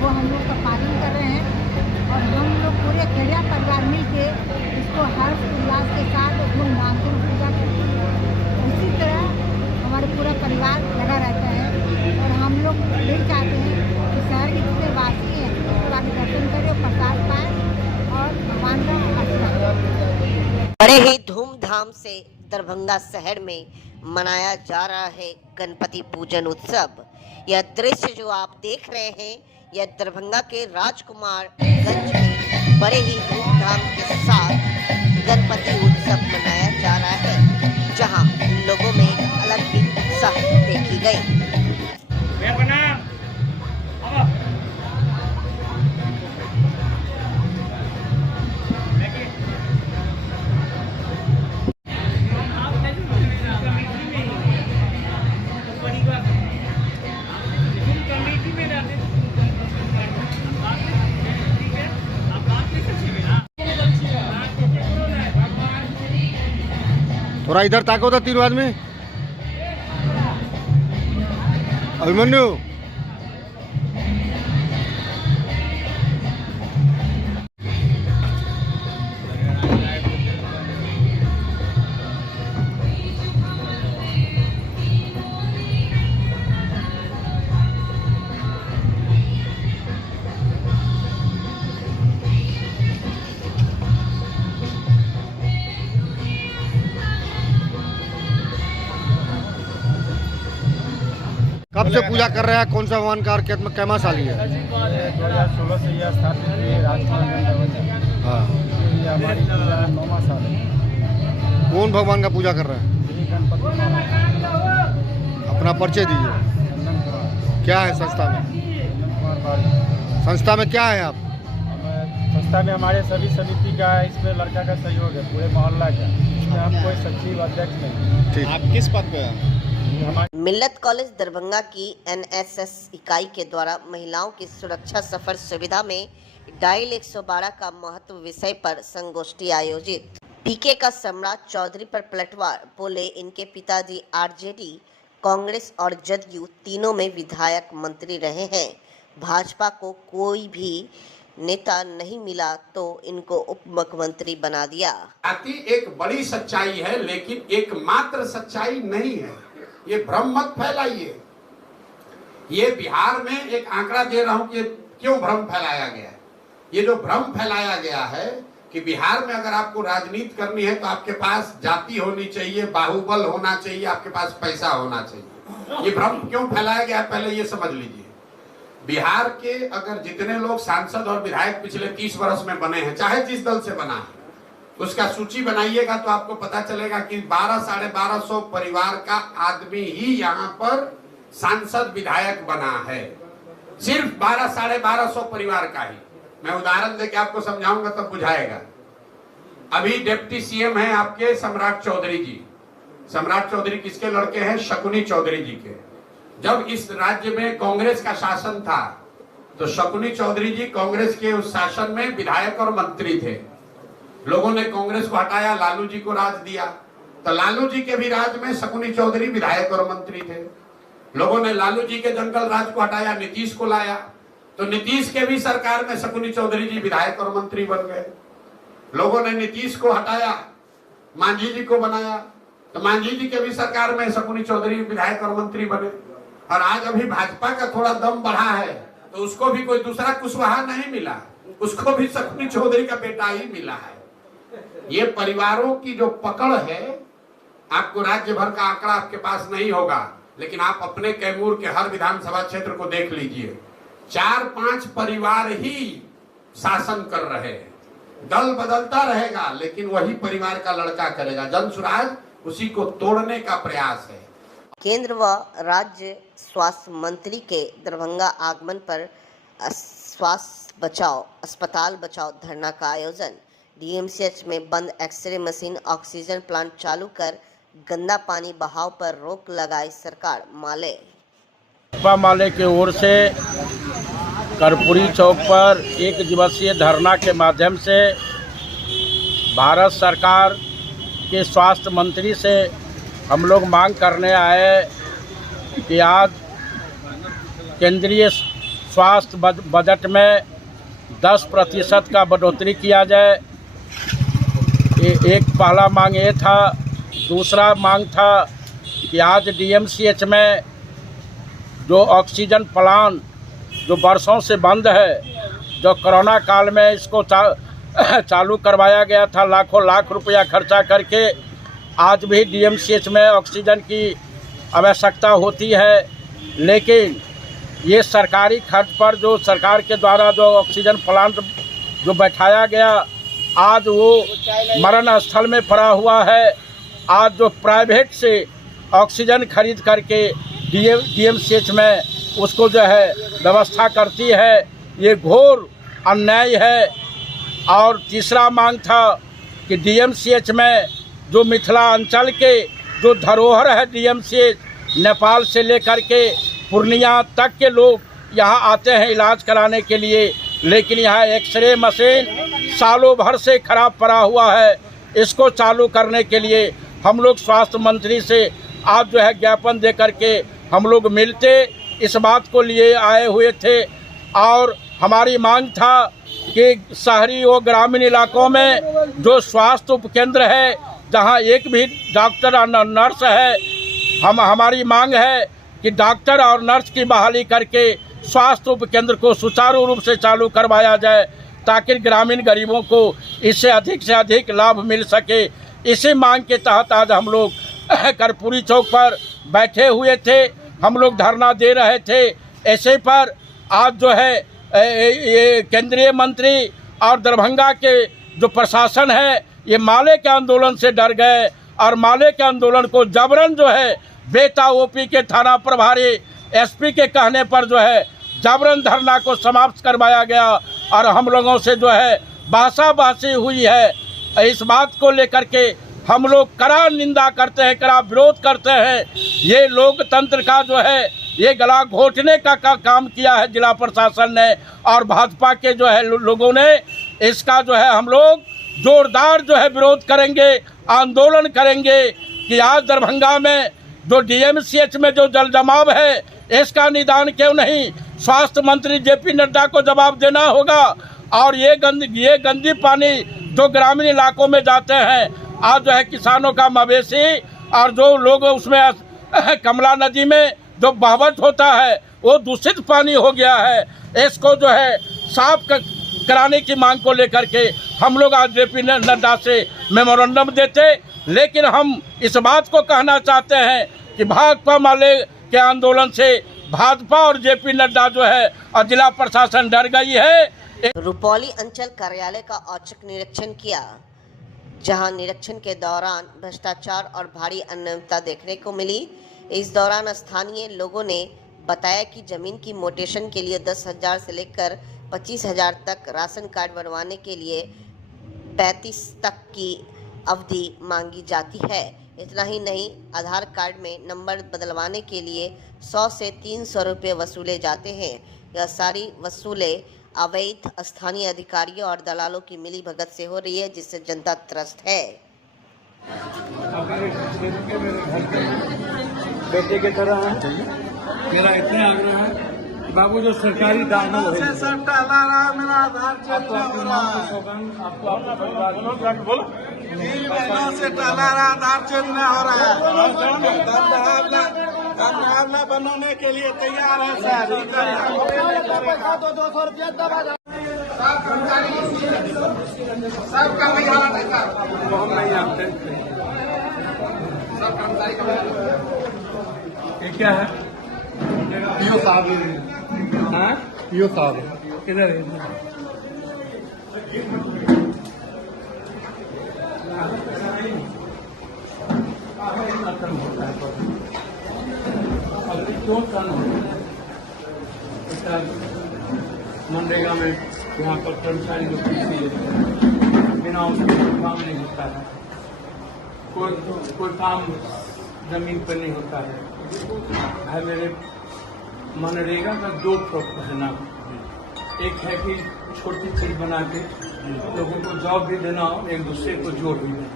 वो हम लोग का पालन कर रहे हैं और हम लोग पूरे खेड़िया परिवार मिल के इसको हर्ष उल्लास के साथ धूमधाम से पूजा करते हैं। इसी तरह हमारे पूरा परिवार लगा रहता है और हम लोग यही चाहते हैं कि शहर के जितने वासी हैं भगवान के दर्शन करें, प्रसाद पाएँ और भगवान का आशीर्वाद। बड़े ही धूमधाम से दरभंगा शहर में मनाया जा रहा है गणपति पूजन उत्सव। यह दृश्य जो आप देख रहे हैं, यह दरभंगा के राजकुमार गंज में बड़े ही धूमधाम के साथ गणपति उत्सव मनाया जा रहा है, जहां लोगों में एक अलग ही उत्साह देखी गई। थोड़ा इधर ताको था तीनों आदमी। अभिमन्यु, कब से पूजा कर रहे हैं? कौन सा भगवान का और कैमा साली है? 2016 से यह स्थापित हुई राजकुमार। हाँ, ये हमारी 9वां साल है। कौन भगवान का पूजा कर रहे हैं? गणपति। अपना परिचय दीजिए। क्या है संस्था में? संस्था में क्या है आप? संस्था में हमारे सभी समिति का इसमें लड़का का सहयोग है, पूरे मोहल्ला का। इसमें हम कोई सचिव अध्यक्ष नहीं। ठीक। आप किस पद पे हैं? मिल्लत कॉलेज दरभंगा की एनएसएस इकाई के द्वारा महिलाओं की सुरक्षा सफर सुविधा में डायल 112 का महत्व विषय पर संगोष्ठी आयोजित। पीके का सम्राट चौधरी पर पलटवार, बोले इनके पिताजी आरजेडी, कांग्रेस और जदयू तीनों में विधायक मंत्री रहे हैं। भाजपा को कोई भी नेता नहीं मिला तो इनको उप मुख्यमंत्री बना दिया। एक बड़ी सच्चाई है, लेकिन एकमात्र सच्चाई नहीं है। ये भ्रम मत फैलाइए। ये बिहार में एक आंकड़ा दे रहा हूं कि क्यों भ्रम फैलाया गया है। ये जो भ्रम फैलाया गया है कि बिहार में अगर आपको राजनीति करनी है तो आपके पास जाति होनी चाहिए, बाहुबल होना चाहिए, आपके पास पैसा होना चाहिए। ये भ्रम क्यों फैलाया गया है, पहले ये समझ लीजिए। बिहार के अगर जितने लोग सांसद और विधायक पिछले 30 वर्ष में बने हैं, चाहे जिस दल से बना है, उसका सूची बनाइएगा तो आपको पता चलेगा कि 1200-1250 परिवार का आदमी ही यहाँ पर सांसद विधायक बना है। सिर्फ 1200-1250 परिवार का ही। मैं उदाहरण देके आपको समझाऊंगा तब बुझाएगा। अभी डिप्टी सीएम हैं आपके सम्राट चौधरी जी। सम्राट चौधरी किसके लड़के हैं? शकुनी चौधरी जी के। जब इस राज्य में कांग्रेस का शासन था तो शकुनी चौधरी जी कांग्रेस के उस शासन में विधायक और मंत्री थे। लोगों ने कांग्रेस को हटाया, लालू जी को राज दिया, तो लालू जी के भी राज में शकुनी चौधरी विधायक और मंत्री थे। लोगों ने लालू जी के जंगल राज को हटाया, नीतीश को लाया, तो नीतीश के भी सरकार में शकुनी चौधरी जी विधायक और मंत्री बन गए। लोगों ने नीतीश को हटाया, मांझी जी को बनाया, तो मांझी जी के भी सरकार में शकुनी चौधरी विधायक और मंत्री बने। और आज अभी भाजपा का थोड़ा दम बढ़ा है तो उसको भी कोई दूसरा कुशवाहा नहीं मिला, उसको भी शकुनी चौधरी का बेटा ही मिला है। ये परिवारों की जो पकड़ है, आपको राज्य भर का आंकड़ा आपके पास नहीं होगा, लेकिन आप अपने कैमूर के हर विधानसभा क्षेत्र को देख लीजिए। 4-5 परिवार ही शासन कर रहे हैं। दल बदलता रहेगा लेकिन वही परिवार का लड़का करेगा। जनसुराज उसी को तोड़ने का प्रयास है। केंद्र व राज्य स्वास्थ्य मंत्री के दरभंगा आगमन पर स्वास्थ्य बचाओ अस्पताल बचाओ धरना का आयोजन। डीएमसीएच में बंद एक्सरे मशीन, ऑक्सीजन प्लांट चालू कर गंदा पानी बहाव पर रोक लगाई सरकार। माले की ओर से कर्पूरी चौक पर 1 दिवसीय धरना के माध्यम से भारत सरकार के स्वास्थ्य मंत्री से हम लोग मांग करने आए कि आज केंद्रीय स्वास्थ्य बजट में 10% का बढ़ोतरी किया जाए। एक पहला मांग ये था। दूसरा मांग था कि आज डीएमसीएच में जो ऑक्सीजन प्लांट जो वर्षों से बंद है, जो कोरोना काल में इसको चालू करवाया गया था लाखों लाख रुपया खर्चा करके, आज भी डीएमसीएच में ऑक्सीजन की आवश्यकता होती है, लेकिन ये सरकारी खर्च पर जो सरकार के द्वारा जो ऑक्सीजन प्लांट जो बैठाया गया, आज वो मरण स्थल में पड़ा हुआ है। आज जो प्राइवेट से ऑक्सीजन खरीद करके डीएमसीएच में उसको जो है व्यवस्था करती है, ये घोर अन्याय है। और तीसरा मांग था कि डीएमसीएच में जो मिथिलांचल के जो धरोहर है, डीएमसीएच नेपाल से लेकर के पूर्णिया तक के लोग यहाँ आते हैं इलाज कराने के लिए, लेकिन यहाँ एक्सरे मशीन सालों भर से खराब पड़ा हुआ है। इसको चालू करने के लिए हम लोग स्वास्थ्य मंत्री से आज जो है ज्ञापन दे करके हम लोग मिलते इस बात को लिए आए हुए थे। और हमारी मांग था कि शहरी और ग्रामीण इलाकों में जो स्वास्थ्य उपकेंद्र है, जहां एक भी डॉक्टर और नर्स है, हमारी मांग है कि डॉक्टर और नर्स की बहाली करके स्वास्थ्य उपकेंद्र को सुचारू रूप से चालू करवाया जाए, ताकि ग्रामीण गरीबों को इससे अधिक लाभ मिल सके। इसी मांग के तहत आज हम लोग कर्पूरी चौक पर बैठे हुए थे, हम लोग धरना दे रहे थे। ऐसे पर आज जो है ये केंद्रीय मंत्री और दरभंगा के जो प्रशासन है, ये माले के आंदोलन से डर गए और माले के आंदोलन को जबरन जो है बेटा ओपी के थाना प्रभारी एसपी के कहने पर जो है जबरन धरना को समाप्त करवाया गया और हम लोगों से जो है बहसाबाजी हुई है। इस बात को लेकर के हम लोग कड़ा निंदा करते हैं, कड़ा विरोध करते हैं। ये लोकतंत्र का जो है ये गला घोटने का काम किया है जिला प्रशासन ने और भाजपा के जो है लोगों ने। इसका जो है हम लोग जोरदार जो है विरोध करेंगे, आंदोलन करेंगे कि आज दरभंगा में जो डीएमसीएच में जो जल जमाव है इसका निदान क्यों नहीं। स्वास्थ्य मंत्री जेपी नड्डा को जवाब देना होगा। और ये गंदी पानी जो ग्रामीण इलाकों में जाते हैं, आज जो है किसानों का मवेशी और जो लोग उसमें कमला नदी में जो बहावट होता है वो दूषित पानी हो गया है। इसको जो है साफ कराने की मांग को लेकर के हम लोग आज जेपी नड्डा से मेमोरेंडम देते। लेकिन हम इस बात को कहना चाहते हैं कि भाकपा माले के आंदोलन से भाजपा और जेपी नड्डा जो है और जिला प्रशासन डर गई है। रुपौली अंचल कार्यालय का औचक निरीक्षण किया, जहां निरीक्षण के दौरान भ्रष्टाचार और भारी अनियमितता देखने को मिली। इस दौरान स्थानीय लोगों ने बताया कि जमीन की मोटेशन के लिए 10,000 से लेकर 25,000 तक, राशन कार्ड बनवाने के लिए 35 तक की अवधि मांगी जाती है। इतना ही नहीं, आधार कार्ड में नंबर बदलवाने के लिए 100 से 300 रुपये वसूले जाते हैं। यह सारी वसूले अवैध स्थानीय अधिकारियों और दलालों की मिली भगत से हो रही है, जिससे जनता त्रस्त है। बेटे की तरह है, मेरा इतना आग्रह है बाबू जो सरकारी दानों है मेरा आधार चेंज हो रहा है। आपको अपना परिवार बोलो 3 महीनों से आधार चेंज नहीं हो रहा है। मुकाबला बनाने के लिए तैयार है सर। 200 रुपया दबा सब हम नहीं आते। ये क्या है? पीओ साहब। हाँ पीओ साहब किधर है? क्यों मनरेगा में यहाँ पर कर्मचारी लोग बिना उसके काम नहीं होता है। कोई काम जमीन पर नहीं होता है। मेरे मनरेगा का 2 प्रोफेशन है। एक है कि छोटी चीज बना के लोगों को जॉब भी देना हो, एक दूसरे को जोड़ भी देना।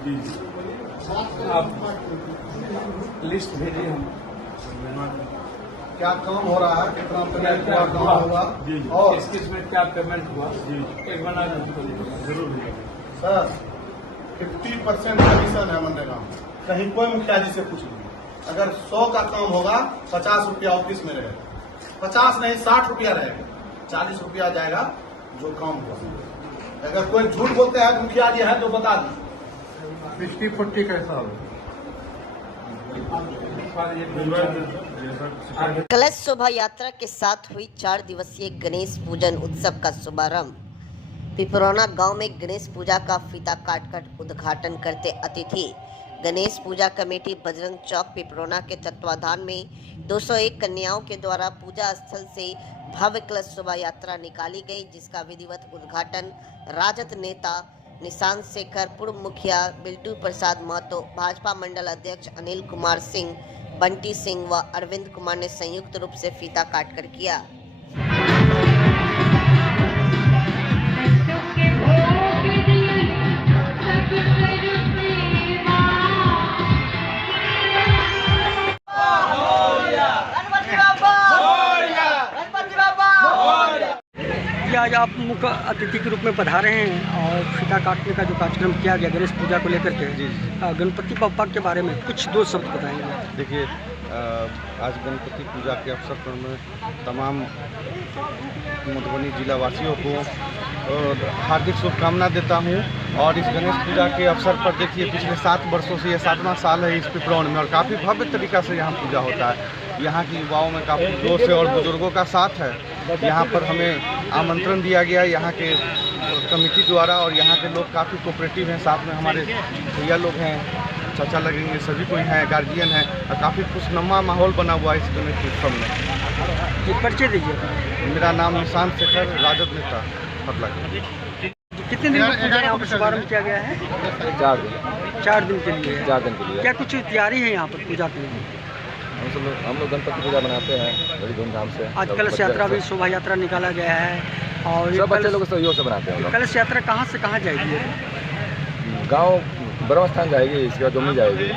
आप लिस्ट भेजिए हम क्या काम हो रहा है, कितना पेमेंट हुआ, कहाँ हुआ और किस में क्या पेमेंट हुआ एक बना जरूर सर। 50% कमीशन है मनरेगा में, कहीं कोई मुखिया जी से पूछ लीजिए। अगर 100 का काम होगा 50 रुपया ऑफिस में रहेगा, 50 नहीं 60 रुपया रहेगा, 40 रुपया जाएगा जो काम हुआ। अगर कोई झूठ बोलते हैं मुखिया जी है तो बता दीजिए 50-40 कैसा होगा। कलश शोभा यात्रा के साथ हुई 4 दिवसीय गणेश पूजन उत्सव का शुभारंभ। पिपरौना गांव में गणेश पूजा का फीता काटकर उद्घाटन करते अतिथि गणेश पूजा कमेटी बजरंग चौक पिपरौना के तत्वाधान में 201 कन्याओं के द्वारा पूजा स्थल से भव्य कलश शोभा यात्रा निकाली गई, जिसका विधिवत उद्घाटन राजद नेता निशांत शेखर, पूर्व मुखिया बिल्टू प्रसाद महतो, भाजपा मंडल अध्यक्ष अनिल कुमार सिंह, बंटी सिंह व अरविंद कुमार ने संयुक्त रूप से फीता काटकर किया। आज आप मुख्य अतिथि के रूप में पधारे हैं और फीता काटने का जो कार्यक्रम किया गया गणेश पूजा को लेकर के, गणपति बप्पा के बारे में कुछ 2 शब्द बताएंगे। देखिए, आज गणपति पूजा के अवसर पर मैं तमाम मधुबनी जिला वासियों को हार्दिक शुभकामना देता हूं। और इस गणेश पूजा के अवसर पर देखिए, पिछले 7 वर्षों से ये 7वां साल है इस पिपरौन में और काफ़ी भव्य तरीका से यहाँ पूजा होता है। यहाँ की युवाओं में काफ़ी जोश है और बुजुर्गों का साथ है। यहाँ पर हमें आमंत्रण दिया गया यहाँ के कमेटी द्वारा और यहाँ के लोग काफ़ी कोऑपरेटिव हैं। साथ में हमारे भैया लोग हैं, चाचा लगेंगे, सभी कोई हैं, गार्जियन हैं और काफ़ी खुशनुमा माहौल बना हुआ है इस गणेश उत्सव में। जी परिचय दीजिए। मेरा नाम निशांत शेखर, राजद नेता पटला। कितने दिन का पूजा यहाँ पर शुभारम्भ किया गया है? 4 दिन। 4 दिन के लिए। 4 दिन के लिए। क्या कुछ तैयारी है यहाँ पर पूजा के लिए? हम लोग गणपति पूजा मनाते हैं बड़ी धूमधाम से। आज कलश यात्रा भी, शोभा यात्रा निकाला गया है और सब बच्चे लोग सहयोग से बनाते हैं। कलश यात्रा कहाँ से कहाँ जाएगी? गांव ब्रह्म स्थान जाएगी, इसके बाद डोमनी जाएगी।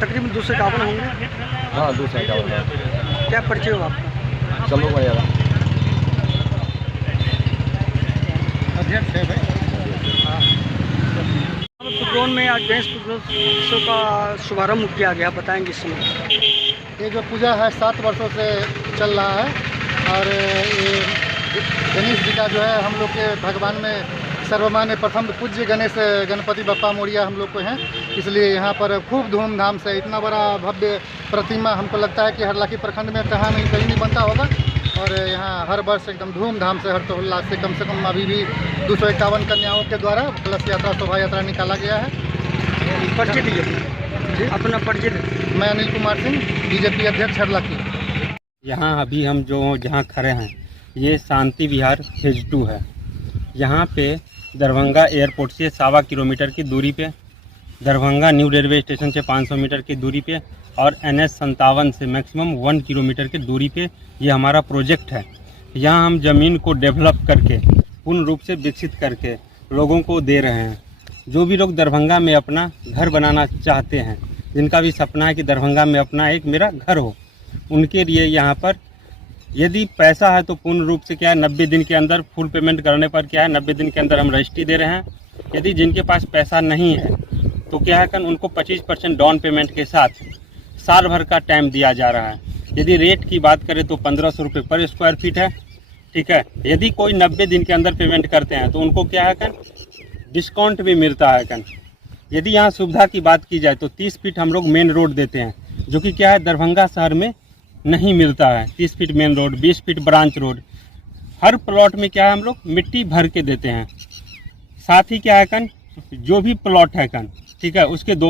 तकरीबन 251 होंगे। हाँ 251। क्या परिचय हो आपका? सब लोग बनेगा। अध्यक्ष है भाई। पुद्रोन में आज गणेश उत्सव का शुभारम्भ किया गया, बताएंगे इस समय। ये जो पूजा है 7 वर्षों से चल रहा है और ये गणेश जी का जो है हम लोग के भगवान में सर्वमान्य प्रथम पूज्य गणेश गणपति बप्पा मोरिया हम लोग को हैं, इसलिए यहाँ पर खूब धूमधाम से इतना बड़ा भव्य प्रतिमा हमको लगता है कि हरलाखी प्रखंड में कहीं नहीं बनता होगा। और यहाँ हर वर्ष एकदम धूमधाम से हर्षोल्लास से कम अभी भी 251 कन्याओं के द्वारा कलश यात्रा शोभा यात्रा निकाला गया है। परिचय दीजिए अपना परिचय। मैं अनिल कुमार सिंह, बीजेपी अध्यक्ष हरलाखी। यहाँ अभी हम जो जहाँ खड़े हैं ये शांति विहार फेज 2 है। यहाँ पे दरभंगा एयरपोर्ट से 1.25 किलोमीटर की दूरी पे, दरभंगा न्यू रेलवे स्टेशन से 500 मीटर की दूरी पे और NH57 से मैक्सिमम 1 किलोमीटर की दूरी पे ये हमारा प्रोजेक्ट है। यहाँ हम ज़मीन को डेवलप करके पूर्ण रूप से विकसित करके लोगों को दे रहे हैं। जो भी लोग दरभंगा में अपना घर बनाना चाहते हैं, जिनका भी सपना है कि दरभंगा में अपना एक मेरा घर हो, उनके लिए यहाँ पर यदि पैसा है तो पूर्ण रूप से क्या है 90 दिन के अंदर फुल पेमेंट करने पर क्या है 90 दिन के अंदर हम रजिस्ट्री दे रहे हैं। यदि जिनके पास पैसा नहीं है तो क्या है कि उनको 25% डाउन पेमेंट के साथ साल भर का टाइम दिया जा रहा है। यदि रेट की बात करें तो 1500 रुपये पर स्क्वायर फीट है, ठीक है। यदि कोई 90 दिन के अंदर पेमेंट करते हैं तो उनको क्या है डिस्काउंट भी मिलता है। यदि यहाँ सुविधा की बात की जाए तो 30 फीट हम लोग मेन रोड देते हैं, जो कि क्या है दरभंगा शहर में नहीं मिलता है। 30 feet main road, 20 feet branch road, हर प्लॉट में क्या है हम लोग मिट्टी भर के देते हैं। साथ ही क्या है जो भी प्लॉट है ठीक है उसके दो